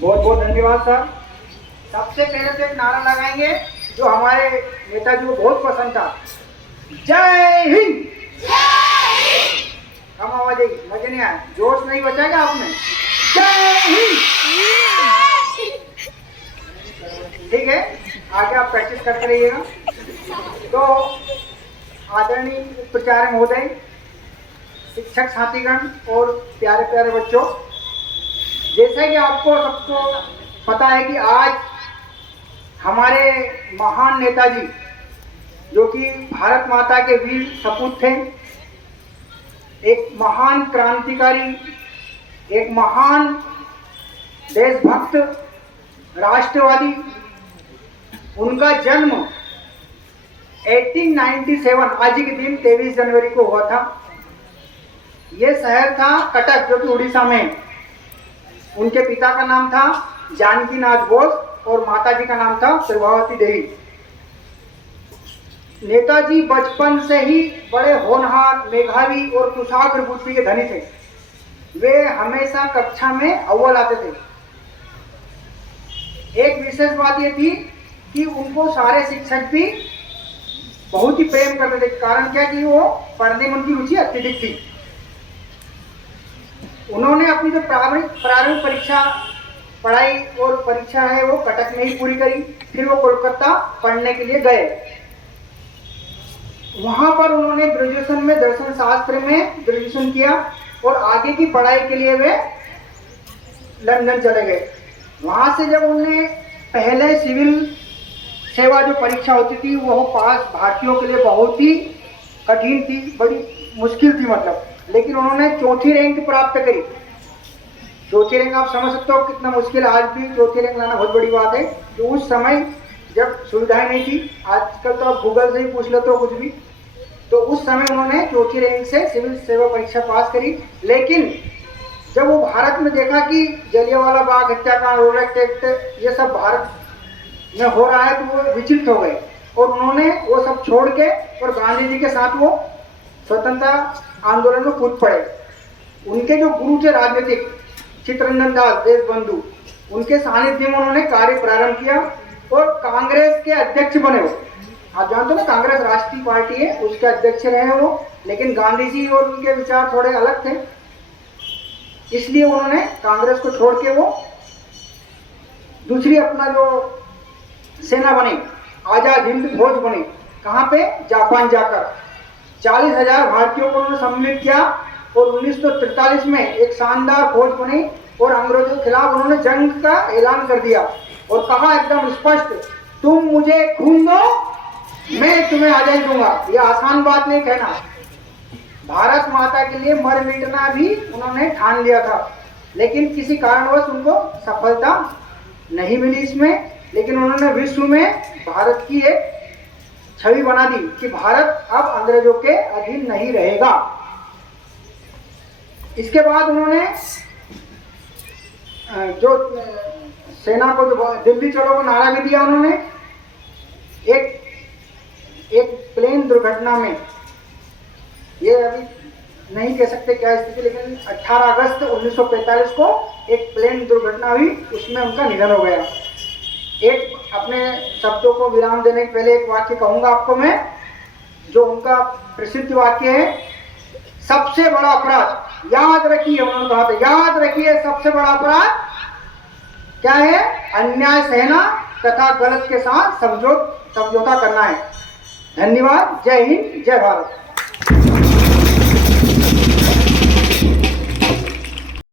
बहुत बहुत धन्यवाद सर। सबसे पहले तो एक नारा लगाएंगे जो हमारे नेताजी को बहुत पसंद था। जय हिंद। कम आवाज आई, मजे नहीं आया, जोश नहीं बचाएगा आपने। जय हिंद। ठीक है, आगे आप प्रैक्टिस करते रहिएगा। तो आदरणीय प्राचार्य महोदय, शिक्षक साथीगण और प्यारे प्यारे बच्चों, जैसा कि आपको सबको पता है कि आज हमारे महान नेताजी जो कि भारत माता के वीर सपूत थे, एक महान क्रांतिकारी, एक महान देशभक्त, राष्ट्रवादी, उनका जन्म 1897 आज के दिन 23 जनवरी को हुआ था। ये शहर था कटक, जो कि उड़ीसा में। उनके पिता का नाम था जानकीनाथ बोस और माताजी का नाम था प्रभावती देवी। नेताजी बचपन से ही बड़े होनहार, मेधावी और कुशाग्र बुद्धि के धनी थे। वे हमेशा कक्षा में अव्वल आते थे। एक विशेष बात यह थी कि उनको सारे शिक्षक भी बहुत ही प्रेम करते थे। कारण क्या कि वो पढ़ने में उनकी रुचि अत्यधिक थी। उन्होंने अपनी जो प्रारंभिक परीक्षा पढ़ाई और परीक्षा है वो कटक में ही पूरी करी। फिर वो कोलकाता पढ़ने के लिए गए। वहां पर उन्होंने ग्रेजुएशन में दर्शन शास्त्र में ग्रेजुएशन किया और आगे की पढ़ाई के लिए वे लंदन चले गए। वहां से जब उन्हें पहले सिविल सेवा जो परीक्षा होती थी वो पास भारतीयों के लिए बहुत ही कठिन थी, बड़ी मुश्किल थी मतलब। लेकिन उन्होंने चौथी रैंक प्राप्त करी। चौथी रैंक आप समझ सकते हो कितना मुश्किल, आज भी चौथी रैंक लाना बहुत बड़ी बात है। तो उस समय जब सुविधाएं नहीं थी, आजकल तो आप गूगल से ही पूछ लेते हो कुछ भी। तो उस समय उन्होंने चौथी रैंक से सिविल सेवा परीक्षा पास करी। लेकिन जब वो भारत में देखा कि जलियांवाला बाग हत्याकांड, रोलेक्ट एक्ट, ये सब भारत में हो रहा है, तो वो विचलित हो गए और उन्होंने वो सब छोड़ के और गांधी जी के साथ वो स्वतंत्रता आंदोलन में कूद पड़े। उनके जो गुरु थे राजनीतिक, चित्तरंजन दास देशबंधु, उनके सानिध्य में उन्होंने कार्य प्रारंभ किया और कांग्रेस के अध्यक्ष बने। वो आप जानते हो ना, कांग्रेस राष्ट्रीय पार्टी है, उसके अध्यक्ष रहे वो। लेकिन गांधी जी और उनके विचार थोड़े अलग थे, इसलिए उन्होंने कांग्रेस को छोड़ के वो दूसरी अपना जो सेना बनी, आजाद हिंद फौज बनी। कहाँ पे? जापान जाकर 40,000 भारतीयों को उन्होंने सम्मिलित किया और 1943 में एक शानदार फौज बनी और अंग्रेजों के खिलाफ उन्होंने जंग का ऐलान कर दिया और कहा एकदम स्पष्ट, तुम मुझे खून दो, मैं तुम्हें आजादी दूंगा। ये आसान बात नहीं कहना। भारत माता के लिए मर मिटना भी उन्होंने ठान लिया था। लेकिन किसी कारणवश उनको सफलता नहीं मिली इसमें। लेकिन उन्होंने विश्व में भारत की एक छवि बना दी कि भारत अब अंग्रेजों के अधीन नहीं रहेगा। इसके बाद उन्होंने जो सेना को जो दिल्ली चलो को नारा भी दिया उन्होंने। एक प्लेन दुर्घटना में, ये अभी नहीं कह सकते क्या स्थिति, लेकिन 18 अगस्त 1945 को एक प्लेन दुर्घटना हुई, उसमें उनका निधन हो गया। एक अपने शब्दों को विराम देने के पहले एक वाक्य कहूंगा आपको मैं, जो उनका प्रसिद्ध वाक्य है, सबसे बड़ा अपराध, याद रखिए, उन्होंने कहा था, याद रखिए, सबसे बड़ा अपराध क्या है? अन्याय सहना तथा गलत के साथ समझौता करना है। धन्यवाद। जय हिंद, जय भारत।